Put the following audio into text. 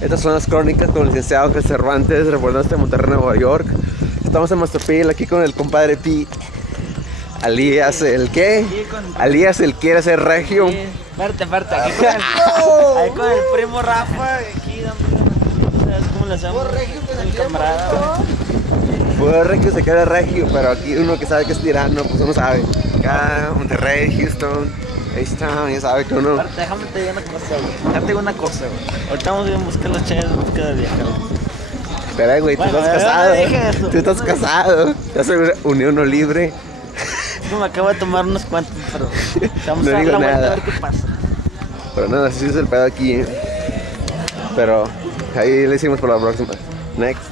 Estas son las crónicas con el licenciado Ángel Cervantes, reportando de Monterrey, Nueva York. Estamos en Mastopil aquí con el compadre Pi. Alias el qué? Alias el quiere ser regio. Aparte, aquí con el primo Rafa, aquí ¿sabes cómo le hacemos? El camarada. Pues regio se queda regio, pero aquí uno que sabe que es tirano, pues uno sabe. Acá, Monterrey, Houston, H-Town, ya sabe que uno... Aparte, déjame te digo una cosa, güey. Déjame te digo una cosa, güey. Ahorita vamos a ir a buscar las chaves en busca de vieja, güey. Espera, güey, tú Bueno, estás no casado. dije eso, Tú estás no casado. Ya soy unión libre. No, me acabo de tomar unos cuantos, pero vamos No a dar digo la vuelta nada. a ver qué pasa. Pero nada, así es el pedo aquí. Pero ahí le hicimos por la próxima. Next.